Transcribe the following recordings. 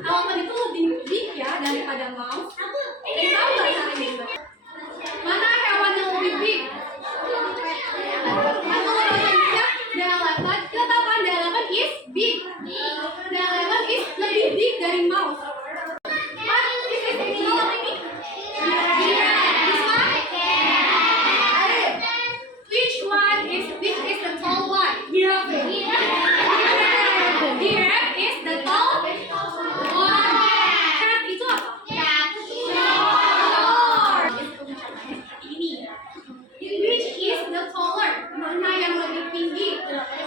Elephant itu lebih big ya daripada mouse. Tahu nggak caranya gimana? Mana hewan yang lebih big? The elephant. Kita tahu kan the elephant is big. The elephant is lebih big dari mouse. What is this animal ini? This one? Which one is this? Is the tall one? Giraffe is the tall one. Cat itu apa? Ini. Which is the taller? Mana yang lebih tinggi? Giraffe.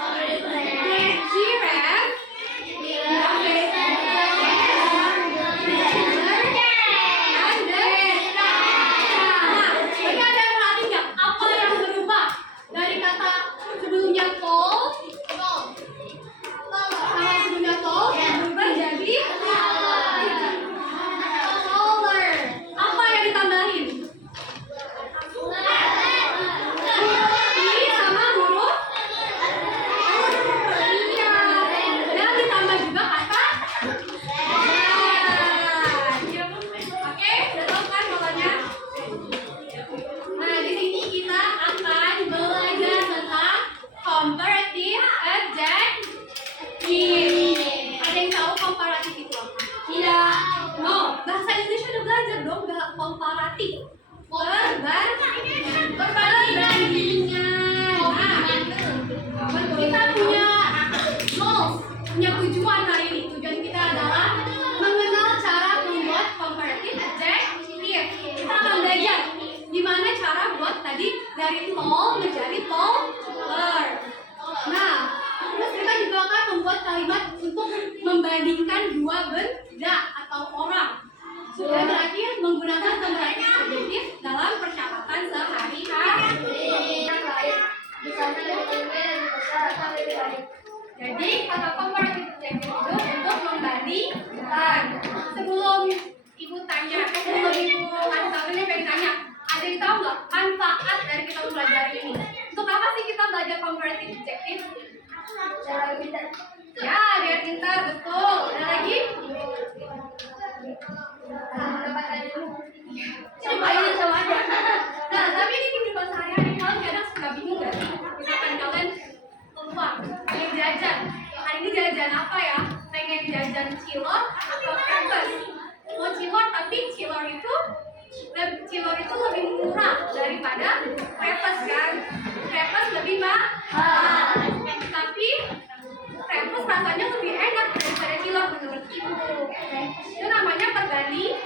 Komparatif, perbandingan. Kita punya goals, punya tujuan hari ini. Tujuan kita adalah mengenal cara membuat comparative adjective. Kita akan belajar gimana cara buat tadi dari tall menjadi taller. Nah, terus kita juga akan membuat kalimat untuk membandingkan dua benda atau orang. Sudah terakhir menggunakan comparative adjective dalam percakapan sehari-hari. Jadi kata comparative adjective itu untuk membandingkan. Sebelum ibu tanya, sebelum ibu ini pengen tanya, ada yang tahu nggak manfaat dari kita mempelajari ini? Untuk apa sih kita belajar comparative adjective? Ya, biar pintar, betul. Ada lagi? Sama aja. Nah, tapi ini kehidupan sehari-hari kalian kadang suka bingung gak sih? Misalkan kalian keluar, pengen jajan. Hari ini jajan apa ya? Pengen jajan cilor atau krepes? Mau cilor, tapi cilor itu lebih murah daripada krepes kan? Krepes lebih mahal. Tapi krepes rasanya lebih enak daripada cilor menurut ibu. Itu namanya perbandingan.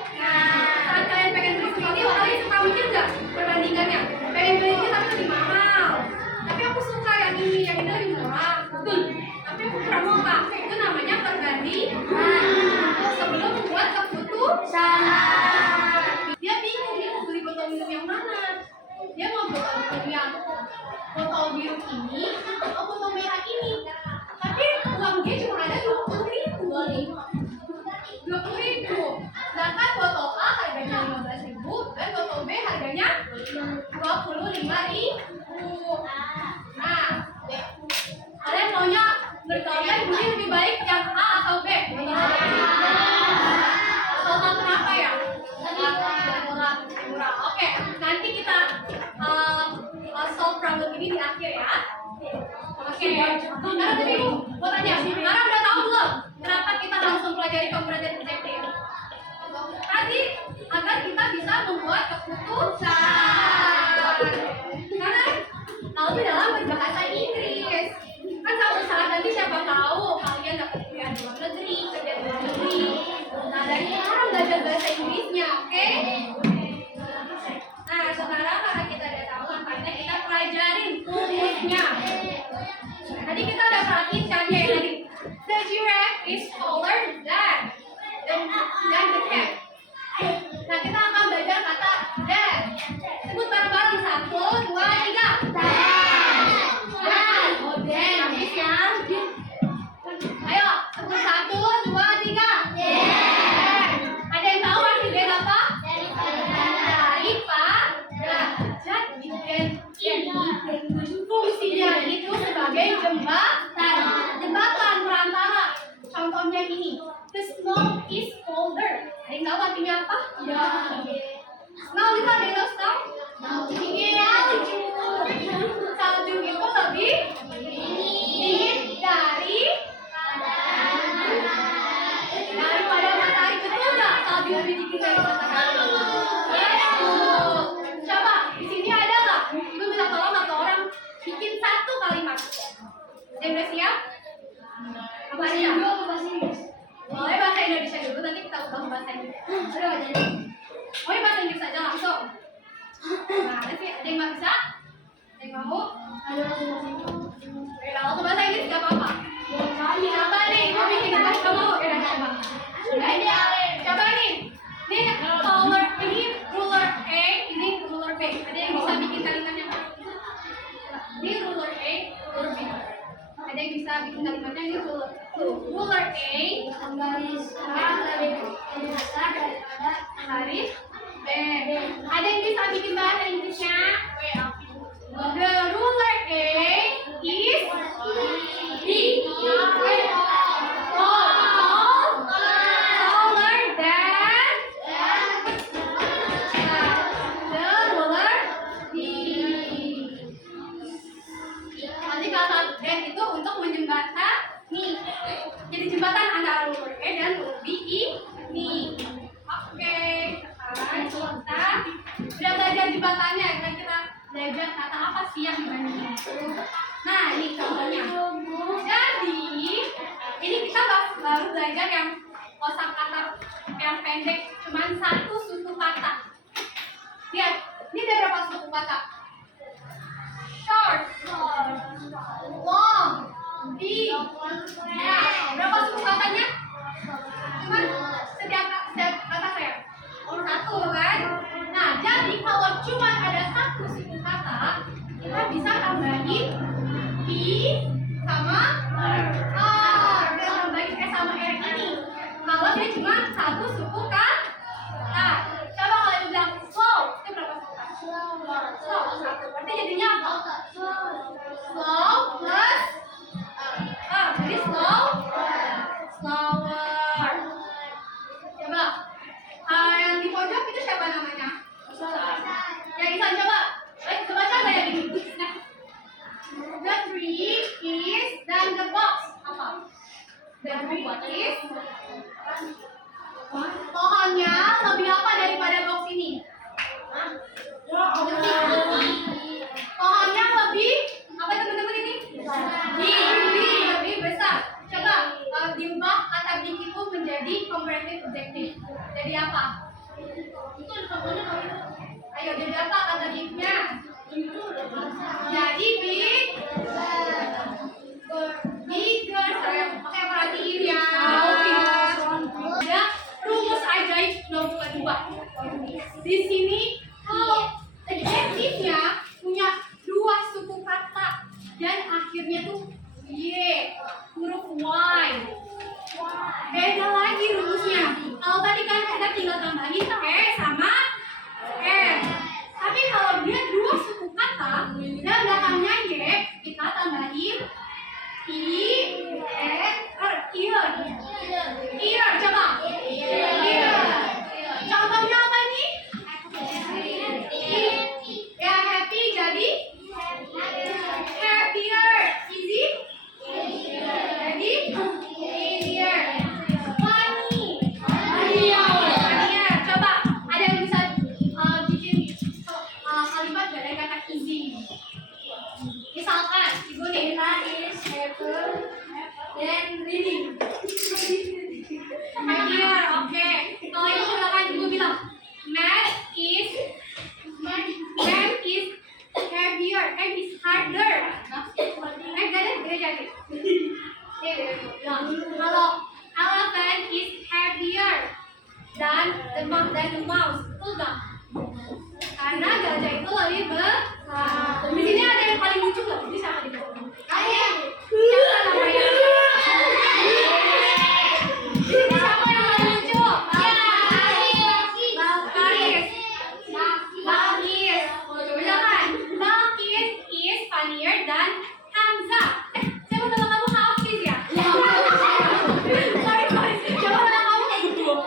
Saat kalian pengen beli sesuatu, kalian suka mikir nggak perbandingannya? Pengen beli ini tapi lebih mahal. Tapi aku suka yang ini lebih murah. Betul. Tapi aku kurang mau Kak. Itu namanya perbandingan. Sebelum membuat keputusan. Dia bingung dia mau beli botol minum yang mana. Dia mau botol minum yang botol biru ini atau botol merah ini. Tapi uang dia cuma ada 20.000. 20.000. Sedangkan botol A harganya 15.000 dan botol B harganya 25.000. Nah, kalian maunya berkalian beli lebih baik yang A atau B? Atau kenapa ya? Murah. Oke, nanti kita solve problem ini di akhir ya. Oke, sekarang tadi mau tanya, sekarang udah tahu belum kenapa kita langsung pelajari comparative adjective? Tadi agar kita bisa membuat keputusan. Karena kalau dalam berbahasa Inggris, kan suatu saat nanti siapa tahu kalian dapat kuliah di luar negeri, kerja di luar negeri. Nah, dari sekarang belajar bahasa Inggrisnya, oke? Nah, sekarang karena kita udah tahu makanya kita pelajarin tulisnya. Tadi kita udah perhatiin kan ya tadi. The giraffe is taller than the cat. Nah, kita akan belajar kata than. Sebut bareng-bareng 1, 2, 3. Than. Oh, than. Habisnya. Ayo, sebut 1, 2, 3. Than. Ada yang tahu arti than apa? Daripada. Jadi fungsinya itu sebagai jembatan perantara. Contohnya ini, the is colder. Ada yang tahu artinya apa? Ya. Snow itu ada yang tahu snow? Salju. Salju itu lebih dingin daripada matahari. Betul nggak? Salju lebih dingin dari matahari. Coba di sini ada nggak? Ibu minta tolong satu orang bikin satu kalimat. Ada yang udah siap? Apa aja? Boleh bahasa Indonesia dulu, nanti kita ubah ke bahasa Inggris. Oh ya bahasa Inggris aja langsung. Nah, ada sih, ada yang nggak bisa? Ada yang mau? Oke, kalau bahasa Inggris nggak apa-apa. Coba nih, mau bikin apa? Kamu mau? Ya, coba. Coba nih. Ini color, ini ruler A, ini ruler B. Ada yang bisa bikin kalimatnya? Ini ruler A, ruler B. Ada yang bisa bikin kalimatnya? Ini ruler A, garis B. Ada yang bisa bikin bahasa Inggrisnya? The ruler A is B. Taller than the ruler D. Nanti kata dan itu untuk menjembatani. Jadi jembatan antara ruler A dan ruler B ini. Oke, sekarang kita udah belajar jembatannya. Kita belajar kata apa sih yang dibandingin. Nah, ini contohnya. Jadi, ini kita baru belajar yang kosakata yang pendek, cuman satu suku kata. Lihat, ini ada berapa suku kata? Short, long, big. Ya, berapa suku katanya? Cuman setiap kata saya satu kan? Nah, jadi kalau cuma ada satu suku kata, kita bisa tambahin I sama R. Kita tambahin S sama R ini. Kalau dia cuma satu suku kata. Coba kalau itu bilang slow, itu berapa suku kata? Slow, satu. Berarti jadinya apa? Slow plus jadi slow, slower. Coba. Yang di pojok itu siapa namanya? Yang Isan coba. Coba coba yang ini. The tree is dan the box apa? The tree is pohonnya lebih apa daripada box ini? Pohonnya lebih apa teman-teman ini? Lebih besar. Coba diubah kata big itu menjadi comparative adjective. Jadi apa? Ayo jadi apa kata bignya? Jadi big, bigger. Oke, perhatiin ya. Ada rumus ajaib nomor kedua. Di sini kalau adjektifnya punya dua suku kata dan akhirnya tuh Y, huruf Y. Beda lagi rumusnya. Kalau tadi kan kita tinggal tambahin E sama N. Tapi kalau dia dua suku kata dan belakangnya Y, kita tambahin I, E, R, ear. Ear, coba. Ear. Contohnya apa ini? Ya, happy jadi happier. Easy? Jadi easier. Funny. Funnier. Coba, ada yang bisa bikin kalimat dari kata easy? Misalkan, ibu nih, is happier than reading. Happier, oke. Kalau ibu silakan ibu bilang, math is heavier and is harder. Gede jadi. Kalau elephant is heavier than the mouse, betul nggak? Karena gajah itu lebih besar. Di sini ada yang paling lucu nggak? Ini siapa di bawah? Ayah. Siapa namanya? Siapa yang paling lucu? Balkis. Coba kan? Balkis is funnier than Hamza. Siapa nama kamu Hafiz ya? Sorry. Coba nama kamu?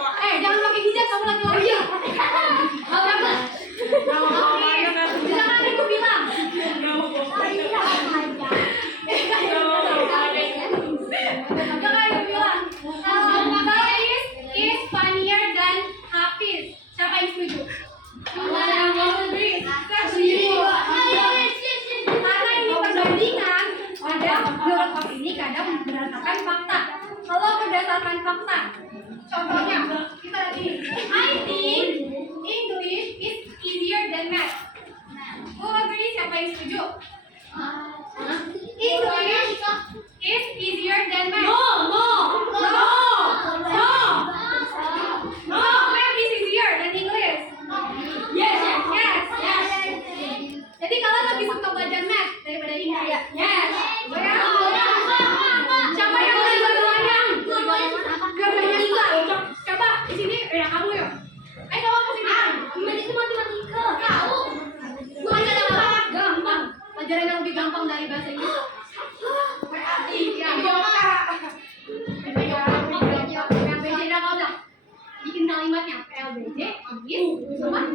kalimatnya PLBJ is sama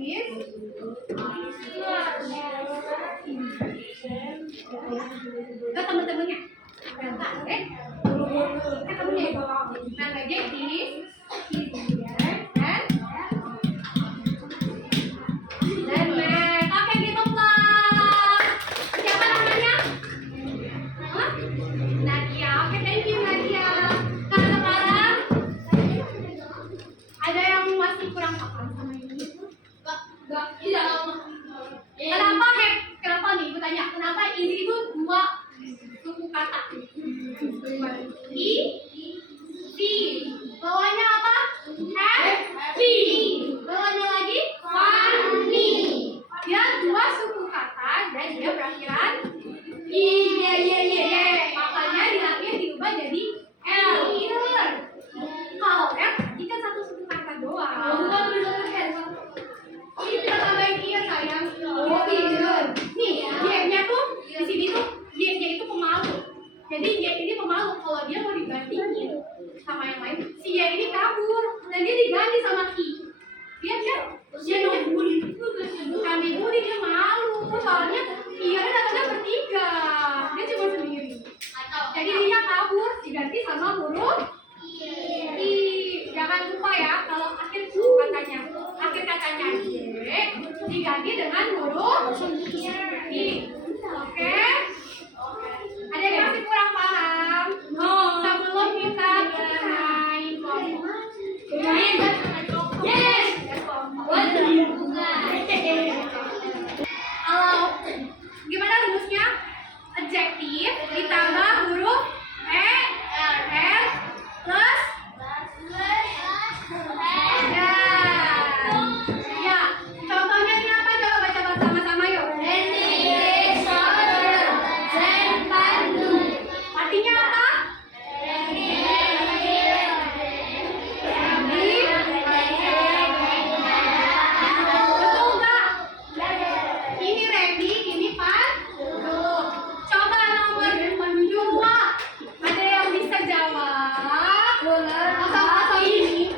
is ke temen-temennya Delta, oke? Ke temennya PLBJ is here dan back. Oke, gitu plak. Siapa namanya? Hah? Nadia. Oke, thank you Nadia. Nah, sekarang ada yang masih kurang paham sama ini? Enggak. Iya. Kenapa nih? Ibu tanya. Kenapa ini itu dua suku kata? I, V. Bawahnya apa? Happy. Bawahnya lagi funny. Dia dua suku kata dan dia berakhiran I. Makanya di akhir diubah jadi L. Kalau R tadi kan satu suku kata doang. Ini kita tambahin I ya sayang. Oh iya. Nih, Y-nya tuh di sini tuh Y-nya itu pemalu. Jadi Y ini pemalu. Kalau dia mau dibandingin sama yang lain, si Y ini kabur dan dia diganti sama I. Lihat kan? Dia ngebully. Bukan dibully, dia malu. Soalnya I-nya datangnya bertiga. Dia cuma sendiri. Jadi dia kabur diganti sama huruf I. Jangan lupa ya, kalau akhir katanya Y diganti dengan huruf I. Oke? Ada yang masih kurang paham? Sebelum kita bermain yes. Kalau gimana rumusnya? Adjektif ditambah huruf R plus ya. Contohnya ini apa? Coba baca bersama-sama yuk. Artinya apa? Betul nggak? Ini ready, ini pandu. Coba nomor 2. Ada yang bisa jawab? Atau ini?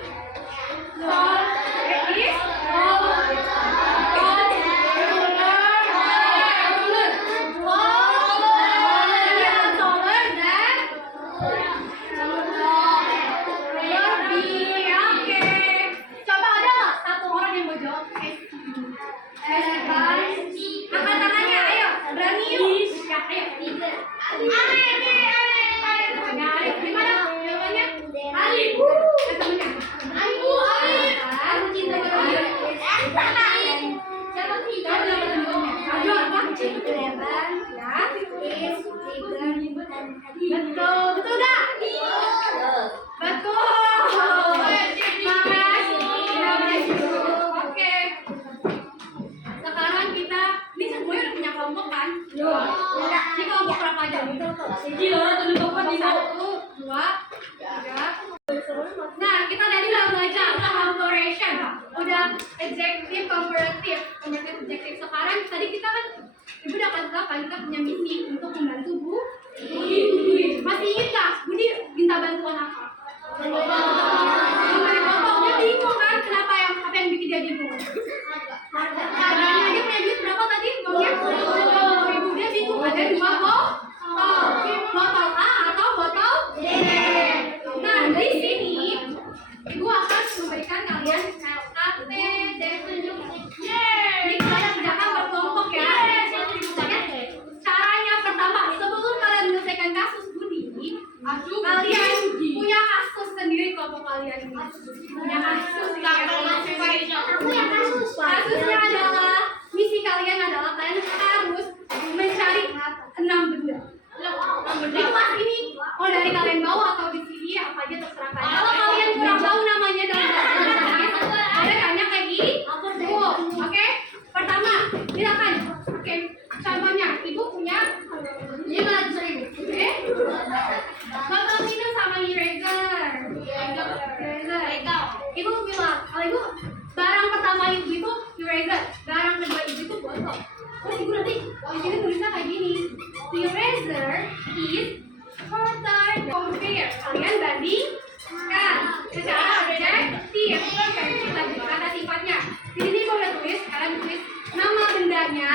Angkat tangannya, ayo, berani yuk. Ya, ayo. Gimana jawabannya? Ali. Temennya. Aku cinta banget. Siapa sih? Ayo, apa? Lebar, ya. Betul dah. Betul. Oke. Sekarang kita, ini semuanya udah punya kelompok kan? Ini kelompok berapa aja? 1, 2, 3. Nah, kita tadi udah belajar comparison, udah adjective, comparative, adjective. Sekarang tadi kita kan, Ibu udah kasih tahu kan kita punya misi untuk membantu Budi. Masih ingat nggak? Budi minta bantuan apa? Dia bingung kan? Kenapa apa yang bikin dia bingung? Harganya dia punya duit berapa tadi? Uangnya 2.000. Dia bingung ada 2 botol A atau botol D. Nah, di sini Ibu akan memberikan kalian LKT definition. Jadi kalian kerjakan berkelompok ya. Caranya pertama, sebelum kalian menyelesaikan kasus Budi, kalian punya kasus sendiri kelompok kalian ini. Punya kasus. Kasusnya adalah misi kalian adalah kalian harus mencari 6 benda. Di kelas ini mau dari kalian bawa atau di sini apa aja terserah kalian. Kalau kalian kurang tahu namanya dalam bahasa Inggris, ada tanya kayak gini. Oke? Pertama, silakan. Oke, contohnya Ibu punya 500.000. Oke? Botol minum sama eraser. Ibu bilang, kalau Ibu barang pertama Ibu itu eraser, barang kedua Ibu itu botol. Terus Ibu nanti di sini tulisnya kayak gini. Eraser is shorter. Compare. Kalian bandingkan secara objek kata sifatnya. Di sini boleh tulis, kalian tulis nama bendanya.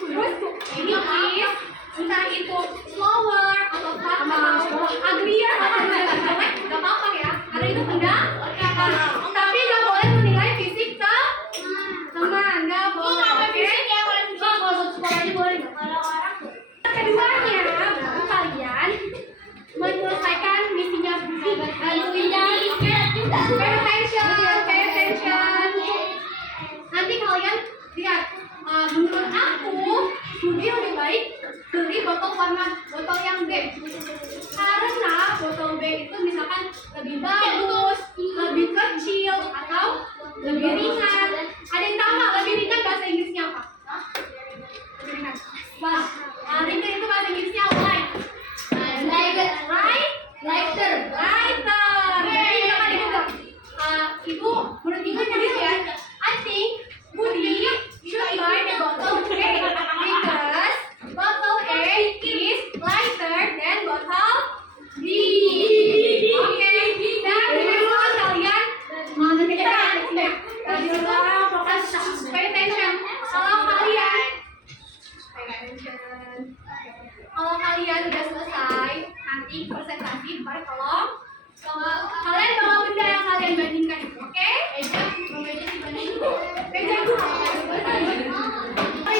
Terus ini please, entah itu slower atau fast atau uglier atau jelek, nggak apa-apa ya. Karena itu benda. Tapi nggak boleh menilai fisik teman, nggak boleh. Oke? Kalau sekolah aja boleh. Keduanya, kalian menyelesaikan misinya pay attention. Nanti kalian lihat, menurut aku Budi lebih baik beli botol yang B, karena botol B itu misalkan lebih bagus, lebih kecil atau lebih ringan. Ada yang tahu nggak lebih ringan bahasa Inggrisnya apa? Lebih ringan. Wah, ringan itu bahasa Inggrisnya light. Lighter. Jadi jangan dibuka. Ibu, menurut ibu tulis ya. I think Budi should buy the bottle A because bottle A is lighter than bottle B. Oke, dan remember kalian pay attention. Kalau kalian sudah selesai, nanti presentasi baru tolong kalian bawa benda yang kalian bandingkan itu, oke? Meja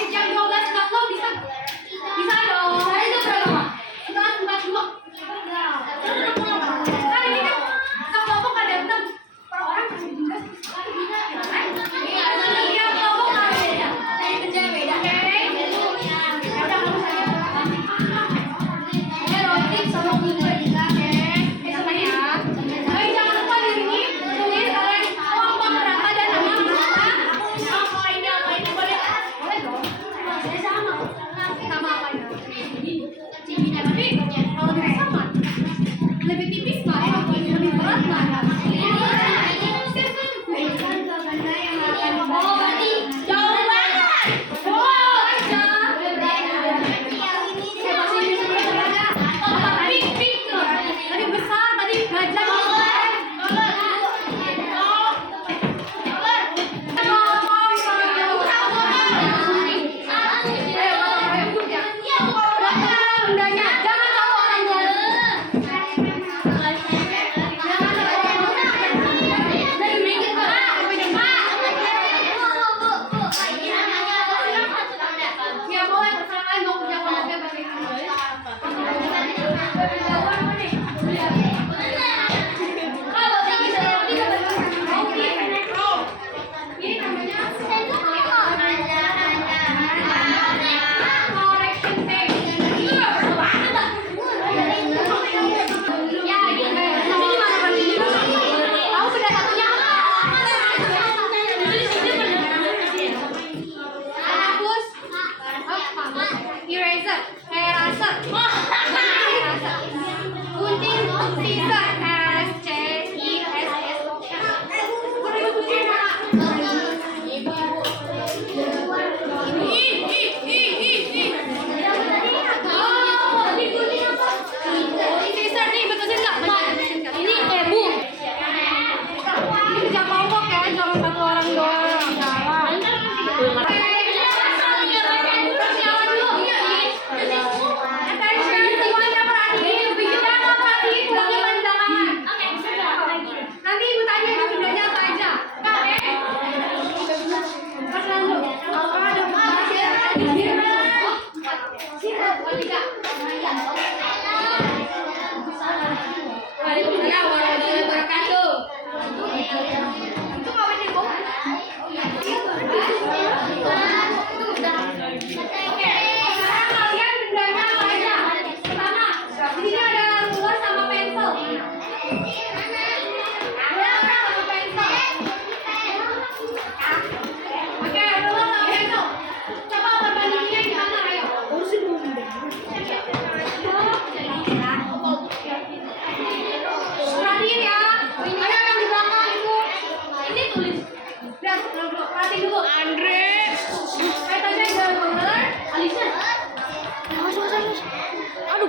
jam 12.40 bisa dong. Saya itu berapa? Sebentar dulu. Kan ini kan kelompok ada per orang kasih benda. Iya, kelompok ada. Dari kerja beda. Lebih tipis nggak? Lebih berat nggak? Jauh banget. Lebih besar tadi gajah.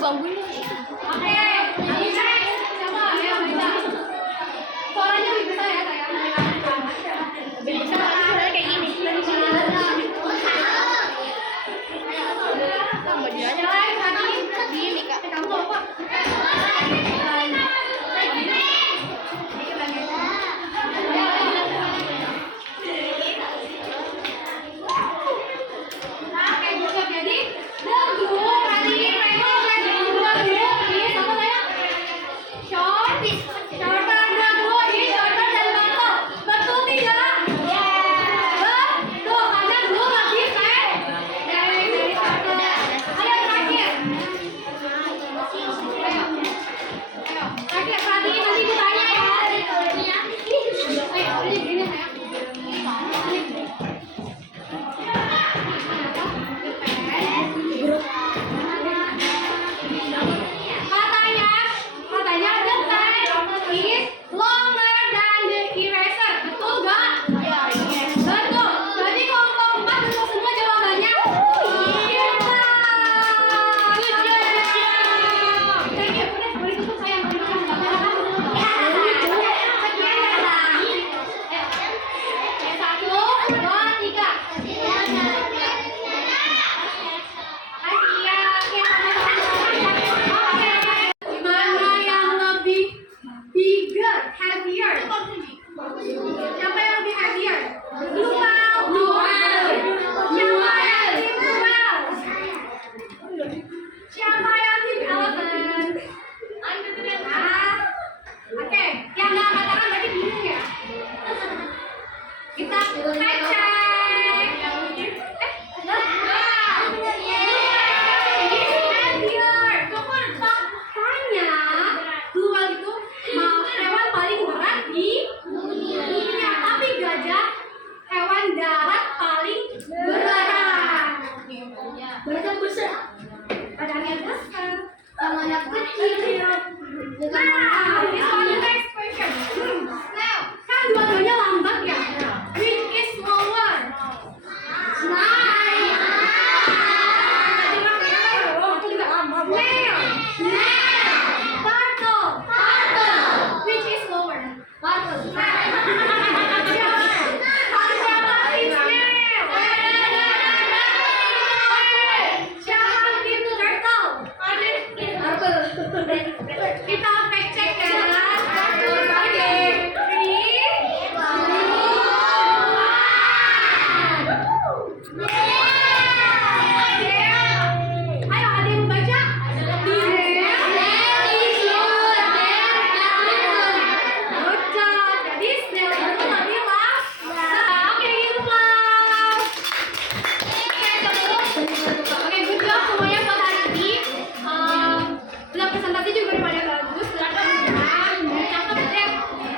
gangguin deh. Oke, ini coba ya, bisa. Suaranya lebih besar ya, sayang. Siapa yang lebih happier? Blue whale. Blue whale. Siapa yang tim blue whale? Siapa yang tim elephant? Oke, yang nggak angkat tangan berarti bingung ya. Kita cek. Faktanya, blue whale itu hewan paling berat di dunia, tapi gajah hewan darat paling berat. Badan besar, Badannya besar. tangannya kecil. Nah, this one the next question. Now, kan dua-duanya lambat ya? Which is slower? Snail. Aku juga lambat. Snail. Turtle. Which is slower? Siapa tim snail? Siapa tim turtle? Kita fact check ya. Oke, ready? Ayo, ada yang baca? Good job. Jadi snail itu lebih last. Oke, itu last. Oke, good job semuanya buat hari ini. Udah presentasi juga udah pada bagus. Cakep deh.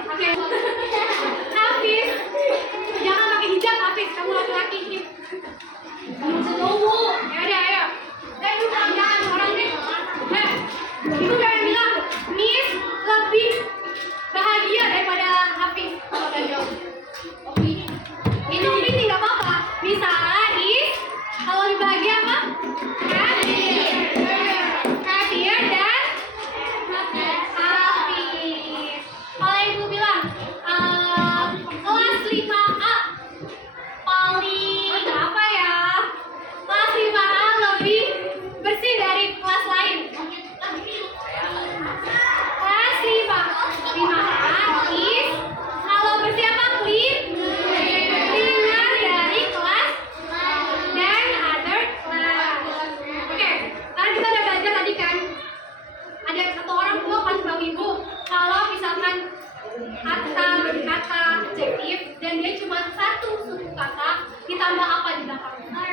Oke. Hafiz, jangan pakai hijab Hafiz. Kamu laki-laki. Ya udah, ayo. Itu jangan orang nih. Itu jangan bilang Miss lebih bahagia daripada Hafiz. Kalau udah jauh. Itu opini nggak apa-apa. Misalnya Is, kalau lebih bahagia apa? Happier dan Hafiz. Kalau ibu bilang kelas 5A paling apa ya? Kelas 5A lebih bersih dari kelas lain. Kelas 5A is kalau bersih apa? Clean. Cleaner dari kelas dan other class. Oke, karena kita udah belajar tadi kan. Ada satu orang tua kasih tahu ibu kalau misalkan kata adjektif dan dia cuma satu suku kata ditambah apa di belakangnya?